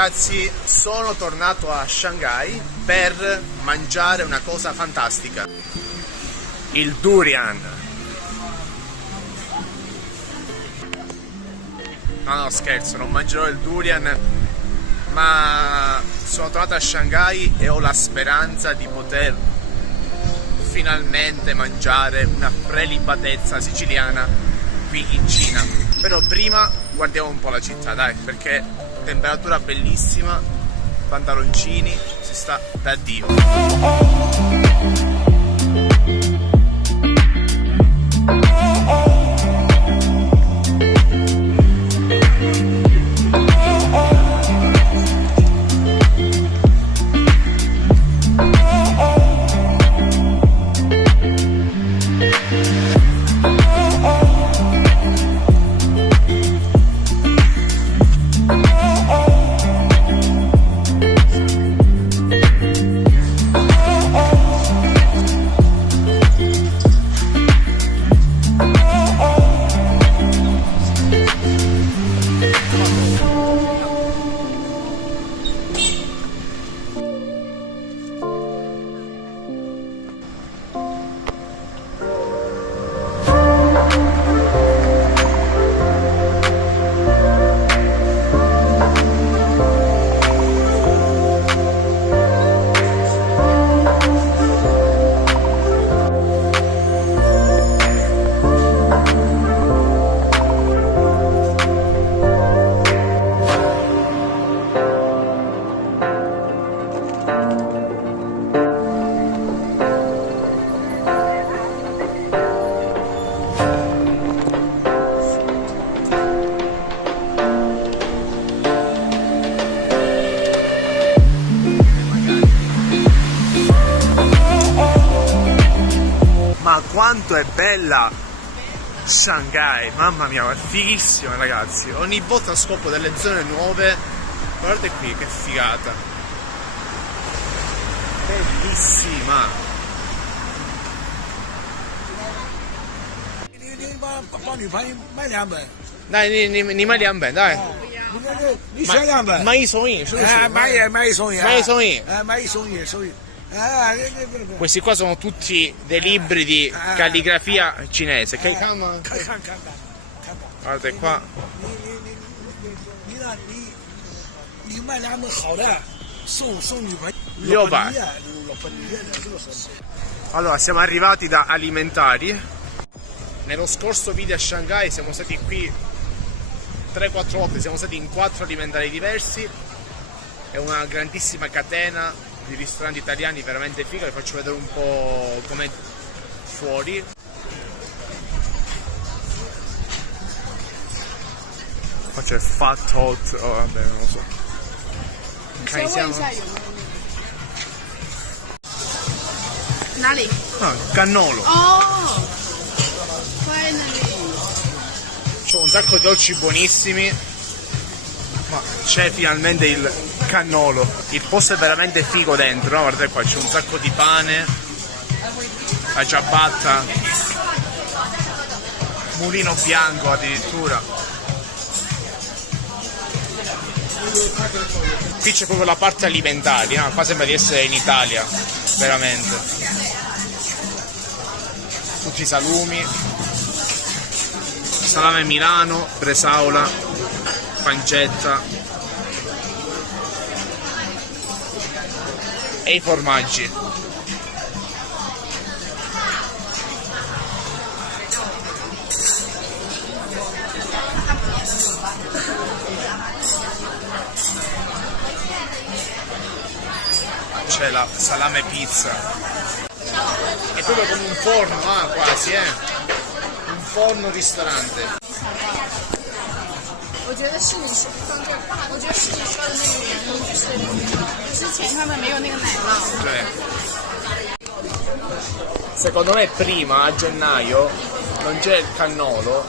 ragazzi, sono tornato a Shanghai per mangiare una cosa fantastica, il durian. No, scherzo, non mangerò il durian, ma sono tornato a Shanghai e ho la speranza di poter finalmente mangiare una prelibatezza siciliana qui in Cina. Però prima guardiamo un po' la città, dai, perché temperatura bellissima, pantaloncini, si sta da Dio. Ma quanto è bella Shanghai, mamma mia, è fighissima ragazzi. Ogni volta scopro delle zone nuove. Guardate qui che figata, bellissima. Dai,你买2本 dai. 你选2本，买一送一，是不是？买一送一，买一送一，买一送一，送一。Questi qua sono tutti dei libri di calligrafia cinese. Che guardate qua. Allora, siamo arrivati da alimentari. Nello scorso video a Shanghai siamo stati qui 3-4 volte, siamo stati in 4 alimentari diversi. È una grandissima catena di ristoranti italiani veramente figa. Vi faccio vedere un po' com'è fuori. Qua c'è Fat Hot, oh vabbè, non lo so. Ah, cannolo. Oh, finally. C'ho un sacco di dolci buonissimi, ma c'è finalmente il cannolo. Il posto è veramente figo dentro, no? Guardate qua, c'è un sacco di pane, la ciabatta, mulino bianco addirittura. Qui c'è proprio la parte alimentare, no? Qua sembra di essere in Italia, veramente. Tutti i salumi, salame Milano, bresaola, pancetta e i formaggi. C'è la salame pizza. È proprio come un forno, quasi, un forno ristorante. 我觉得是你说放这，我觉得是你说的那个原因，就是之前他们没有那个奶酪。对。Secondo me prima, a gennaio, non c'era il cannolo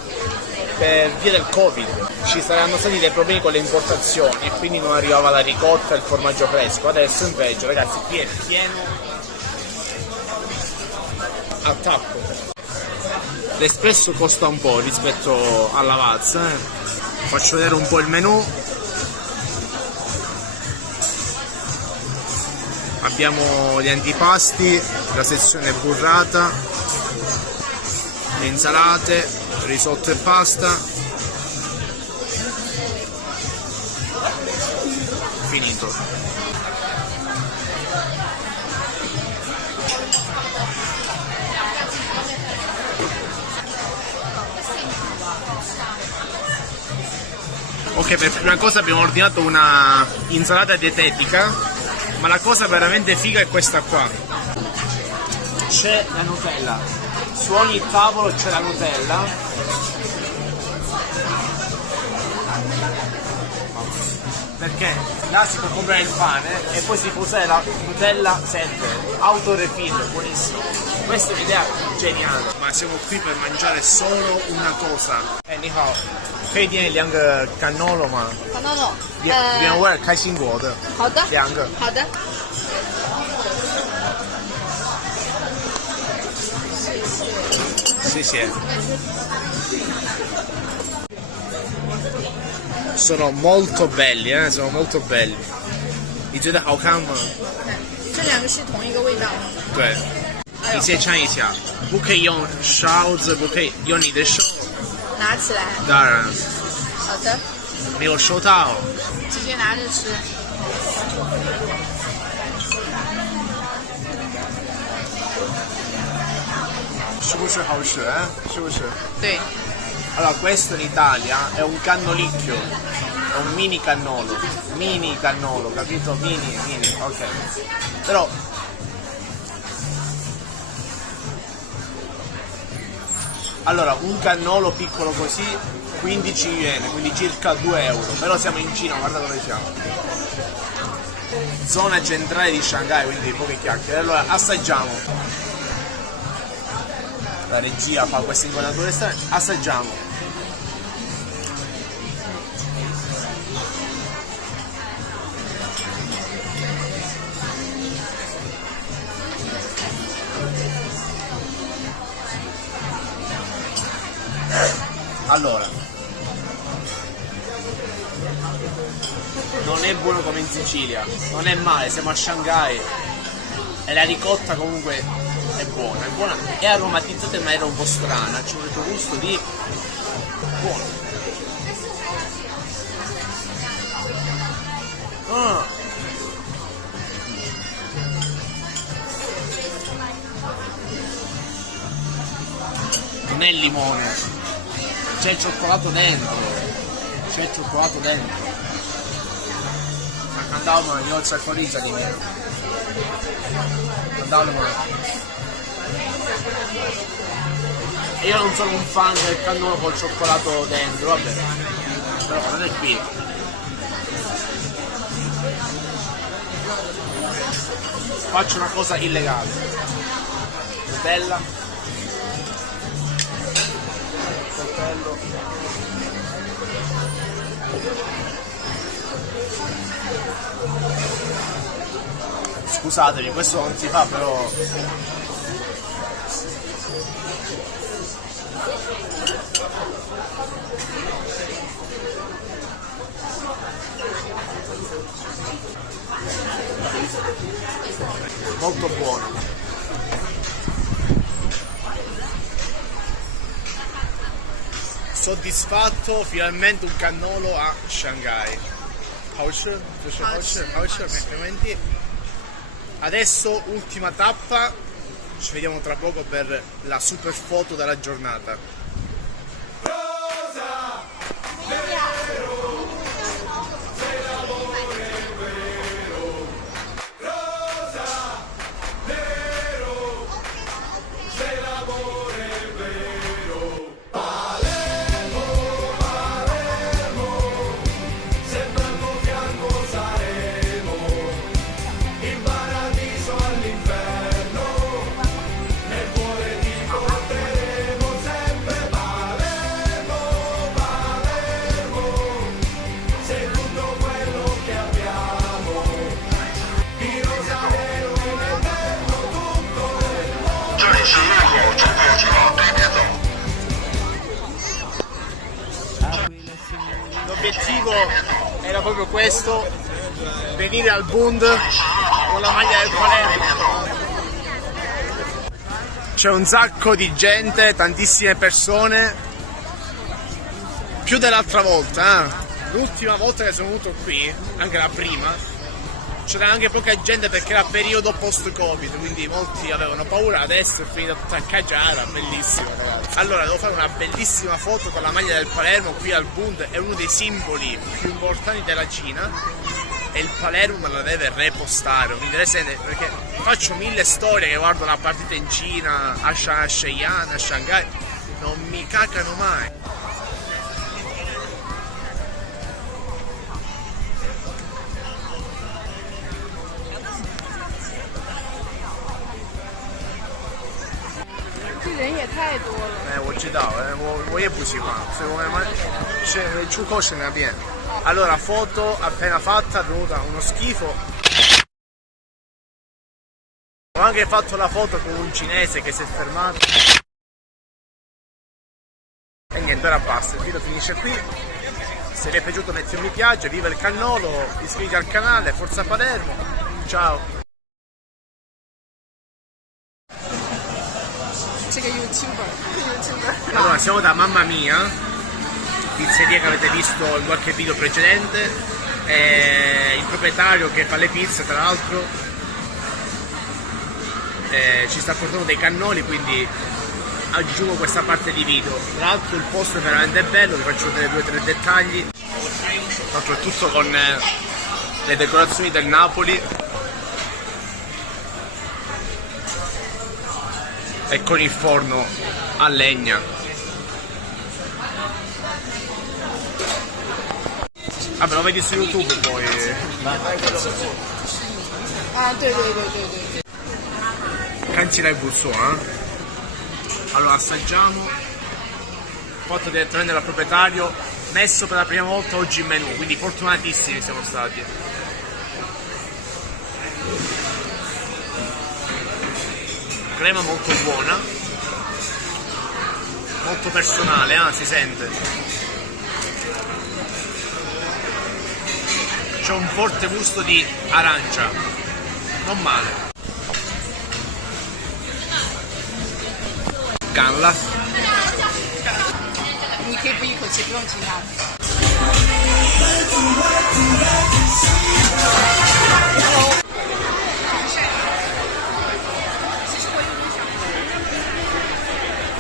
per via del Covid. Ci saranno stati dei problemi con le importazioni e quindi non arrivava la ricotta e il formaggio fresco. Adesso invece, ragazzi, qui è pieno a tappo. L'espresso costa un po' rispetto alla Lavazza, Faccio vedere un po' il menù. abbiamo gli antipasti, la sezione burrata, le insalate, risotto e pasta. Finito. Ok, per prima cosa abbiamo ordinato una insalata dietetica, ma la cosa veramente figa è questa qua. C'è la Nutella, su ogni tavolo c'è la Nutella. Perché là si può comprare il pane e poi si può usare la Nutella sempre, autorefill, buonissimo. Questa è un'idea geniale. Ma siamo qui per mangiare solo una cosa. Ni hao, 可以点2个干酪了吗？干酪酪，原味开心果的。好的2个。好的。谢谢。Sono molto belli, sono molto belli. 你觉得好看吗？这2个是同一个味道。对。你先尝一下，不可以用勺子，不可以用你的手。拿起来。当然。好的。没有收到。直接拿着吃。是不是好吃？是不是？对。Allora, questo in Italia è un cannolicchio, è un mini cannolo, capito? Mini, ok. Però allora, un cannolo piccolo così 15 yen, quindi circa 2 euro. Però siamo in Cina, guarda dove siamo. Zona centrale di Shanghai, quindi poche chiacchiere. Allora, assaggiamo. La regia fa queste inquadrature strane. Assaggiamo. Allora, non è buono come in Sicilia, non è male, siamo a Shanghai e la ricotta comunque è buona, è aromatizzata in maniera un po' strana, c'è un retrogusto di buono. Non è il limone, c'è il cioccolato dentro, Ma andavo io ho il corisa di me. E io non sono un fan del cannolo col cioccolato dentro, vabbè, però non è qui. Faccio una cosa illegale. Nutella, coltello. Scusatemi, questo non si fa, però molto buono. Soddisfatto, finalmente un cannolo a Shanghai. 好吃，就是好吃，好吃，complimenti. Adesso ultima tappa, ci vediamo tra poco per la super foto della giornata. L'obiettivo era proprio questo, venire al Bund con con la maglia del Palermo. C'è un sacco di gente, tantissime persone, più dell'altra volta. L'ultima volta che sono venuto qui, anche la prima, c'era anche poca gente perché era periodo post-Covid, quindi molti avevano paura. Adesso è finita tutta a cagiara, bellissimo ragazzi. Allora devo fare una bellissima foto con la maglia del Palermo qui al Bund, è uno dei simboli più importanti della Cina e il Palermo me la deve repostare, mi interessa perché faccio 1000 storie che guardo la partita in Cina, a Shenyang, a Shanghai, non mi cacano mai.我知道，我也不喜欢，所以我出口是那边。Allora, foto appena fatta, è venuta uno schifo. Ho anche fatto la foto con un cinese che si è fermato. E niente, ora basta, il video finisce qui. Se vi è piaciuto mettete un mi piace, viva il cannolo, iscrivetevi al canale, forza Palermo, ciao! Allora, siamo da Mamma Mia, pizzeria che avete visto in qualche video precedente, il proprietario che fa le pizze tra l'altro ci sta portando dei cannoli, quindi aggiungo questa parte di video. Tra l'altro il posto è veramente bello, vi faccio vedere 2 o 3 dettagli. Tra l'altro è tutto con le decorazioni del Napoli e con il forno a legna. Vabbè, lo vedi su YouTube poi. Ah, 对。 Canzina Buzzone. Allora assaggiamo. Fatto direttamente dal proprietario, messo per la prima volta oggi in menù, quindi fortunatissimi siamo stati. Crema molto buona, molto personale, si sente. C'è un forte gusto di arancia, non male. Canla. 你可以不一口气，不用其他的。